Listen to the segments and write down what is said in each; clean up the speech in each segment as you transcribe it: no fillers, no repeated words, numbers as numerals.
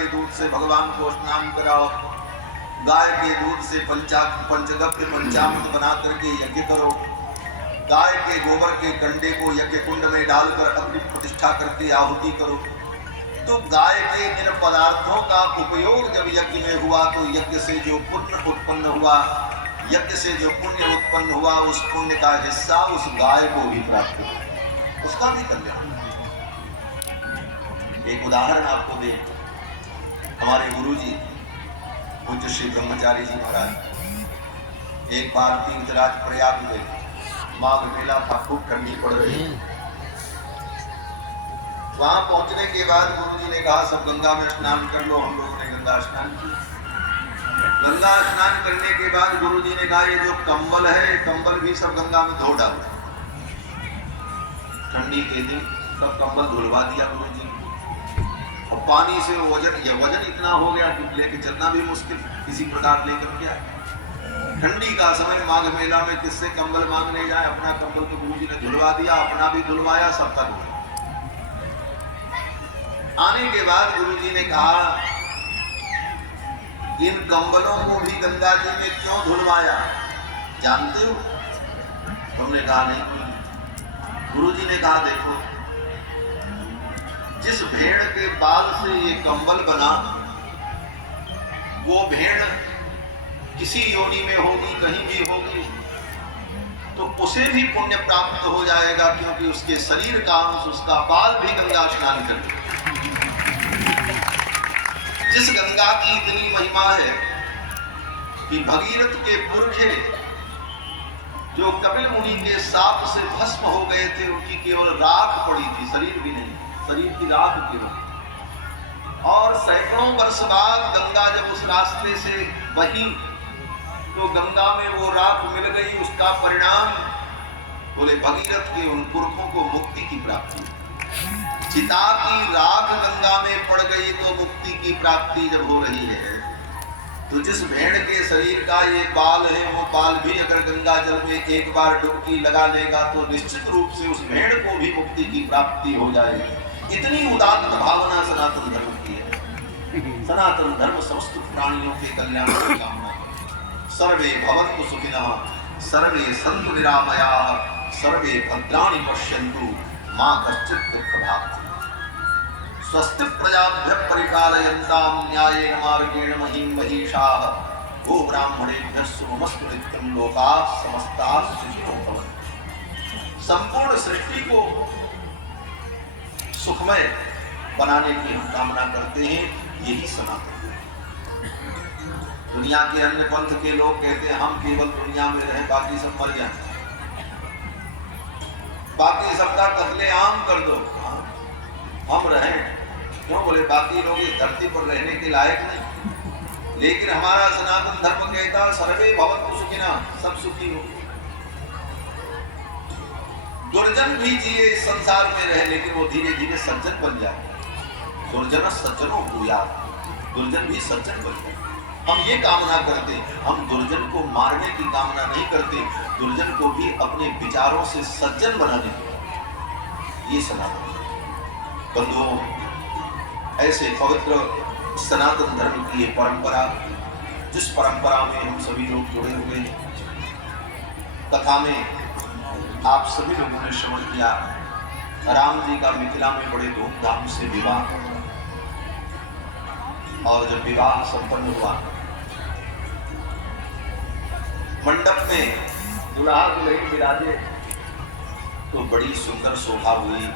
के दूध से भगवान को स्नान कराओ, गाय के दूध से पंचगव्य पंचामृत बना करके यज्ञ करो, गाय के गोबर के कंडे को यज्ञ कुंड में डालकर अग्नि प्रतिष्ठा करके आहुति करो। तो गाय के इन पदार्थों का उपयोग जब यज्ञ में हुआ तो यज्ञ से जो पुण्य उत्पन्न हुआ, यज्ञ से जो पुण्य उत्पन्न हुआ, उस पुण्य का हिस्सा उस गाय को भी प्राप्त हुआ, उसका भी कल्याण। एक उदाहरण आपको दे, हमारे गुरुजी पूज्य श्री ब्रह्मचारी जी महाराज एक बार तीर्थराज प्रयाग गए, माघ मेला था, खूब ठंडी पड़ रही। वहां पहुंचने के बाद गुरुजी ने कहा सब गंगा में स्नान कर लो। हम लोगों ने गंगा स्नान किया। गंगा स्नान करने के बाद गुरुजी ने कहा ये जो कंबल है, कंबल भी सब गंगा में धो डालो। ठंडी के दिन सब कंबल धुलवा दिया गुरुजी। और पानी से वजन इतना हो गया कि लेके चलना भी मुश्किल, किसी प्रकार लेकर के आए। ठंडी का समय, माघ मेला में किससे कंबल मांगने जाए। अपना कंबल तो गुरुजी ने धुलवा दिया, अपना भी धुलवाया, सबका धुलवाया। आने के बाद गुरुजी ने कहा इन कंबलों को भी गंगा जी में क्यों धुलवाया जानते हो? तुमने कहा नहीं। गुरुजी ने कहा देखो, जिस भेड़ के बाल से ये कंबल बना, वो भेड़ किसी योनि में होगी, कहीं भी होगी, तो उसे भी पुण्य प्राप्त हो जाएगा, क्योंकि उसके शरीर का अंश, उसका बाल भी गंगा स्नान कर। जिस गंगा की इतनी महिमा है कि भगीरथ के पुरखे जो कपिल मुनि के साप से भस्म हो गए थे, उनकी केवल राख पड़ी थी, शरीर भी नहीं, शरीर की राख केवल। और सैकड़ों वर्ष बाद गंगा जब उस रास्ते से बही तो गंगा में वो राख मिल गई। उसका परिणाम बोले भगीरथ के उन पुरखों को मुक्ति की प्राप्ति। चिता की राख गंगा में पड़ गई तो मुक्ति की प्राप्ति जब हो रही है, तो जिस भेड़ के शरीर का ये बाल है, वो बाल भी अगर गंगा जल में एक बार डुबकी लगा लेगा तो निश्चित रूप से उस भेड़ को भी मुक्ति की प्राप्ति हो जाएगी। इतनी उदात्त भावना सनातन धर्म की है। सनातन धर्म समस्त प्राणियों के कल्याण की कामना है। सर्वे भवन्तु सुखिनः, सर्वे सन्तु निरामयाः, सर्वे भद्राणि पश्यन्तु, मां कश्चित् दुःखभाग्। स्वस्ति प्रजाभ्यः परिपालयन्तां न्यायेन मार्गेण महीं महिषाः, गो ब्राह्मणेभ्यः शुभमस्तु नित्यं, लोकाः समस्ताः सुखिनो भवन्तु। संपूर्ण सृष्टि को सुखमय बनाने की हम कामना करते हैं, यही सनातन। दुनिया के अन्य पंथ के लोग कहते हैं हम केवल दुनिया में रहें, बाकी सब मर जाएं, बाकी सबका कत्लेआम कर दो, हम रहें। क्यों? बोले बाकी लोग इस धरती पर रहने के लायक नहीं। लेकिन हमारा सनातन धर्म कहता सर्वे भवन्तु सुखिनः, सब सुखी हो। दुर्जन भी जिए इस संसार में रहे, लेकिन वो धीरे धीरे सज्जन बन जाए। दुर्जन सज्जनों भूयात्, दुर्जन भी सज्जन बन जाए। हम ये कामना करते हैं, हम दुर्जन को मारने की कामना नहीं करते, दुर्जन को भी अपने विचारों से सज्जन बनाने की, ये सनातन बंधुओं, ऐसे पवित्र सनातन धर्म की ये परंपरा, जिस परंपरा में हम सभी लोग जुड़े हुए हैं। कथा में आप सभी लोगों ने श्रवण किया, राम जी का मिथिला में बड़े धूमधाम से विवाह, और जब विवाह संपन्न हुआ, मंडप में दुल्हा दुल्हन विराजे तो बड़ी सुंदर शोभा हुई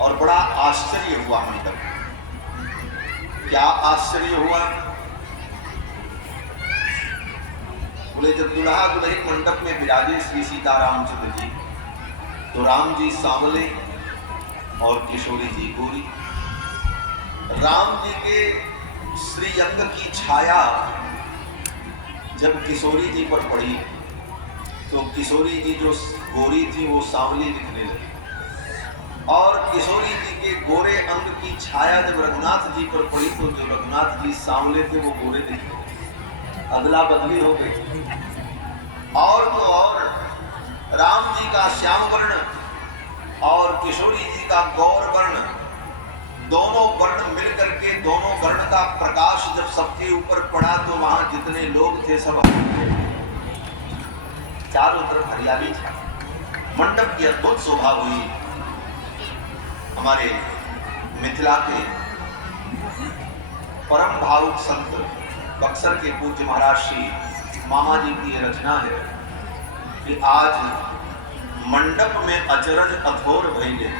और बड़ा आश्चर्य हुआ मंडप में। क्या आश्चर्य हुआ? बोले जब दुल्हा दुल्हन मंडप में विराजे श्री सीता रामचंद्र जी, तो राम जी सांवले और किशोरी जी गोरी। राम जी के श्रीअंग की छाया जब किशोरी जी पर पड़ी, तो किशोरी जी जो गोरी थी वो सांवली दिखने लगी, और किशोरी जी के गोरे अंग की छाया जब रघुनाथ जी पर पड़ी, तो जो रघुनाथ जी सांवले थे वो गोरे दिखे, अदला बदली हो गई। और तो और राम जी का श्याम वर्ण और किशोरी जी का गौर वर्ण, दोनों वर्ण मिलकर का प्रकाश जब सबके ऊपर पड़ा तो वहां जितने लोग थे सब चारों तरफ हरियाली था। मंडप की अद्भुत शोभा हुई। हमारे मिथिला के परम भावुक संत बक्सर के पूज्य महाराज श्री मामा जी की यह रचना है कि आज मंडप में अचरज अथोर भइले